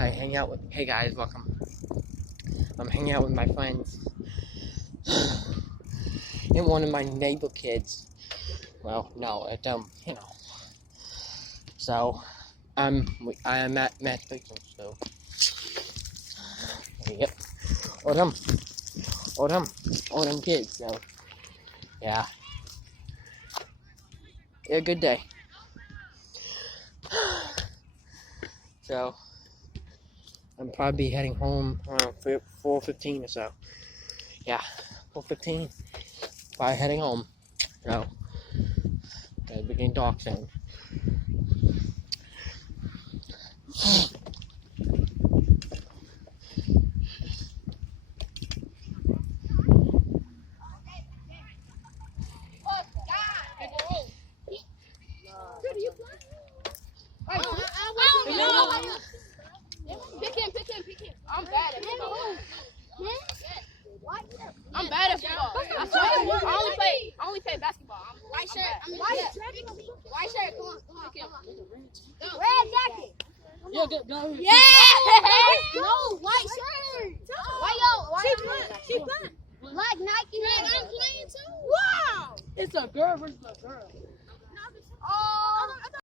I hang out with. Hey guys, welcome. I'm hanging out with my friends and one of my neighbor kids. Well, no, So, I am at Matt's Basement, so. Yep. All them kids, so. Yeah. A good day. So, I'm probably heading home around 4:15 or so. Yeah, 4:15. Probably heading home. So, it's getting dark soon. Pick him. I'm bad at football. I'm bad at football. I only play basketball. White shirt. White shirt. Come on. Pick him. Red jacket. Yo, go. Yeah. No, white shirt. She black. Black Nike. I'm playing too. Wow. It's a girl versus a girl.